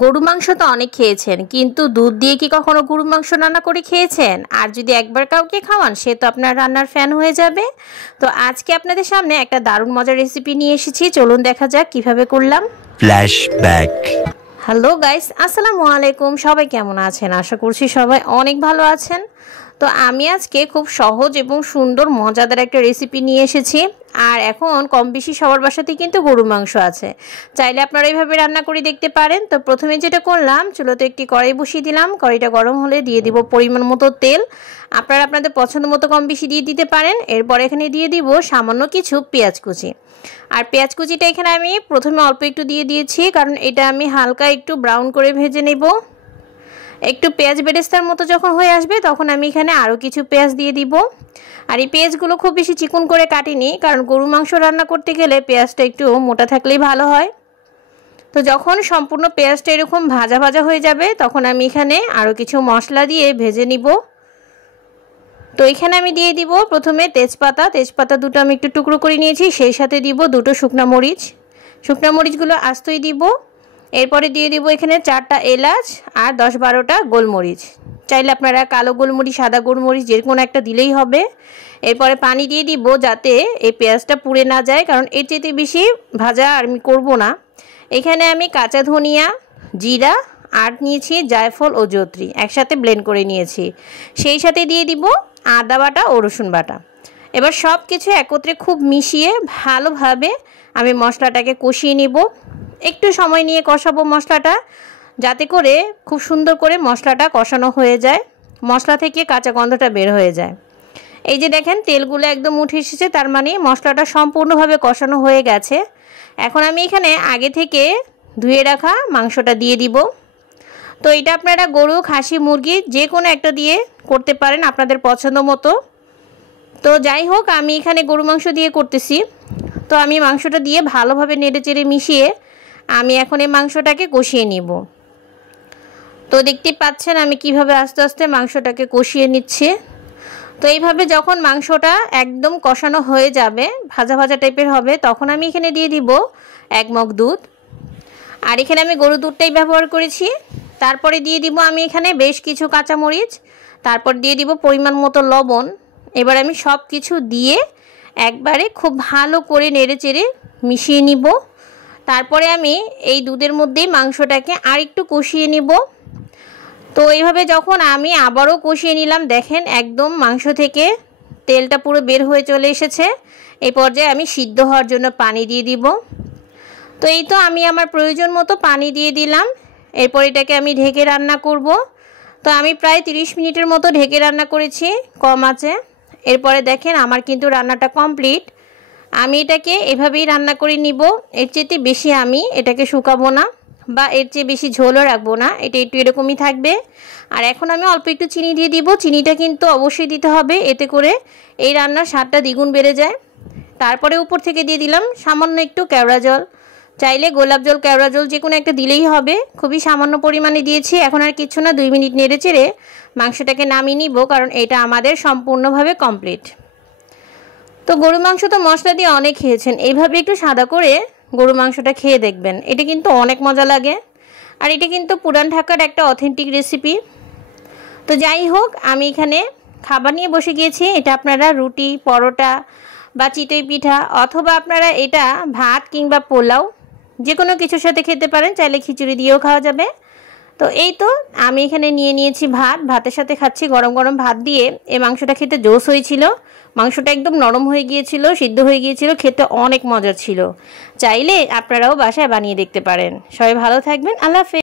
গরু মাংস তো অনেক খেয়েছেন, কিন্তু দুধ দিয়ে কি কখনো গরু মাংস রান্না করে খেয়েছেন? আর যদি একবার কাউকে খাওয়ান, সে তো আপনার রান্নার ফ্যান হয়ে যাবে। তো আজকে আপনাদের সামনে একটা দারুণ মজার রেসিপি নিয়ে এসেছি, চলুন দেখা যাক কিভাবে করলাম। ফ্ল্যাশব্যাক। হ্যালো গাইস, আসসালামু আলাইকুম। সবাই কেমন আছেন? আশা করছি সবাই অনেক ভালো আছেন। তো আমি আজকে খুব সহজ এবং সুন্দর মজাদার একটা রেসিপি নিয়ে এসেছি। আর এখন কম বেশি সবার বাসাতেই কিন্তু গরু মাংস আছে, চাইলে আপনারা এইভাবে রান্না করে দেখতে পারেন। তো প্রথমে যেটা করলাম, চুলোতে একটি কড়াই বসিয়ে দিলাম। কড়াইটা গরম হলে দিয়ে দিব পরিমাণ মতো তেল। আপনারা আপনাদের পছন্দ মতো কম বেশি দিয়ে দিতে পারেন। এরপর এখানে দিয়ে দিব সামান্য কিছু পেঁয়াজ কুচি। আর পেঁয়াজ কুচিটা এখানে আমি প্রথমে অল্প একটু দিয়ে দিয়েছি, কারণ এটা আমি হালকা একটু ব্রাউন করে ভেজে নেব। একটু পেঁয়াজ বেরেস্তার মতো যখন হয়ে আসবে, তখন আমি এখানে আরও কিছু পেঁয়াজ দিয়ে দিব। আর এই পেঁয়াজগুলো খুব বেশি চিকন করে কাটিনি, কারণ গরু মাংস রান্না করতে গেলে পেঁয়াজটা একটু মোটা থাকলেই ভালো হয়। তো যখন সম্পূর্ণ পেঁয়াজটা এরকম ভাজা ভাজা হয়ে যাবে, তখন আমি এখানে আরও কিছু মশলা দিয়ে ভেজে নিব। তো এখানে আমি দিয়ে দিব প্রথমে তেজপাতা দুটো আমি একটু টুকরো করে নিয়েছি, সেই সাথে দিব দুটো শুকনা মরিচগুলো আস্তই দিব। এরপরে দিয়ে দিব এখানে 4টা এলাচ আর 10-12টা গোলমরিচ। চাইলে আপনারা কালো গোলমরিচ, সাদা গোলমরিচ যে কোনো একটা দিলেই হবে। এরপরে পানি দিয়ে দিব, যাতে এই পেঁয়াজটা পুড়ে না যায়, কারণ এর চেয়ে বেশি ভাজা আর আমি করব না। এখানে আমি কাঁচা ধনিয়া, জিরা আর নিয়েছি জায়ফল ও জয়ত্রী, একসাথে ব্লেন্ড করে নিয়েছি। সেই সাথে দিয়ে দিব আদা বাটা ও রসুন বাটা। এবার সব কিছু একত্রে খুব মিশিয়ে ভালোভাবে আমি মশলাটাকে কষিয়ে নিব। একটু সময় নিয়ে কষাবো মশলাটা, যাতে করে খুব সুন্দর করে মশলাটা কষানো হয়ে যায়, মশলা থেকে কাঁচা গন্ধটা বের হয়ে যায়। এই যে দেখেন, তেলগুলো একদম উঠে এসেছে, তার মানে মশলাটা সম্পূর্ণভাবে কষানো হয়ে গেছে। এখন আমি এখানে আগে থেকে ধুয়ে রাখা মাংসটা দিয়ে দিব। তো এটা আপনারা গরু, খাসি, মুরগি যে কোনো একটা দিয়ে করতে পারেন আপনাদের পছন্দ মতো। তো যাই হোক, আমি এখানে গরু মাংস দিয়ে করতেছি। তো আমি মাংসটা দিয়ে ভালোভাবে নেড়েচেড়ে মিশিয়ে আমি এখন এই মাংসটাকে কষিয়ে নিব। তো দেখতেই পাচ্ছেন আমি কিভাবে আস্তে আস্তে মাংসটাকে কষিয়ে নিচ্ছি। তো এইভাবে যখন মাংসটা একদম কষানো হয়ে যাবে, ভাজা ভাজা টাইপের হবে, তখন আমি এখানে দিয়ে দিব 1 মগ দুধ। আর এখানে আমি গরুর দুধটাই ব্যবহার করেছি। তারপরে দিয়ে দিব আমি এখানে বেশ কিছু কাঁচামরিচ, তারপর দিয়ে দিব পরিমাণ মতো লবণ। এবার আমি সব কিছু দিয়ে একবারে খুব ভালো করে নেড়েচেড়ে মিশিয়ে নিব। তারপরে আমি এই দুধের মধ্যেই মাংসটাকে আর একটু কষিয়ে নিব। তো এইভাবে যখন আমি আবারও কষিয়ে নিলাম, দেখেন একদম মাংস থেকে তেলটা পুরো বের হয়ে চলে এসেছে। এই পর্যায়ে আমি সিদ্ধ হওয়ার জন্য পানি দিয়ে দিব। তো এই তো আমি আমার প্রয়োজন মতো পানি দিয়ে দিলাম। এরপর এটাকে আমি ঢেকে রান্না করব। তো আমি প্রায় 30 মিনিটের মতো ঢেকে রান্না করেছি কম আঁচে। এরপরে দেখেন আমার কিন্তু রান্নাটা কমপ্লিট। আমি এটাকে এভাবেই রান্না করে নিব। এর চেয়ে বেশি আমি এটাকে শুকাবো না, বা এর চেয়ে বেশি ঝোলও রাখবো না, এটা একটু এরকমই থাকবে। আর এখন আমি অল্প একটু চিনি দিয়ে দিব। চিনিটা কিন্তু অবশ্যই দিতে হবে, এতে করে এই রান্নার স্বাদটা দ্বিগুণ বেড়ে যায়। তারপরে উপর থেকে দিয়ে দিলাম সামান্য একটু কেওড়া জল। চাইলে গোলাপ জল, কেওড়া জল যে কোনো একটা দিলেই হবে। খুবই সামান্য পরিমাণে দিয়েছি। এখন আর কিছু না, 2 মিনিট নেড়ে চেড়ে মাংসটাকে নামিয়ে নিব, কারণ এটা আমাদের সম্পূর্ণভাবে কমপ্লিট। তো গরু মাংস তো মশলা দিয়ে অনেক খেয়েছেন, এইভাবে একটু সাদা করে গরু মাংসটা খেয়ে দেখবেন, এটা কিন্তু অনেক মজা লাগে। আর এটা কিন্তু পুরান ঢাকার একটা অথেন্টিক রেসিপি। তো যাই হোক, আমি এখানে খাবার নিয়ে বসে গিয়েছি। এটা আপনারা রুটি, পরোটা বা চিতই পিঠা, অথবা আপনারা এটা ভাত কিংবা পোলাও যে কোনো কিছুর সাথে খেতে পারেন, চাইলে খিচুড়ি দিয়েও খাওয়া যাবে। তো এই তো আমি এখানে নিয়ে নিয়েছি ভাতের সাথে খাচ্ছি গরম গরম ভাত দিয়ে। এই মাংসটা খেতে জোশ হয়েছিল, মাংসটা একদম নরম হয়ে গিয়েছিল, সিদ্ধ হয়ে গিয়েছিল, খেতে অনেক মজার ছিল। চাইলে আপনারাও বাসায় বানিয়ে দেখতে পারেন। সবাই ভালো থাকবেন, আল্লাহ হাফেজ।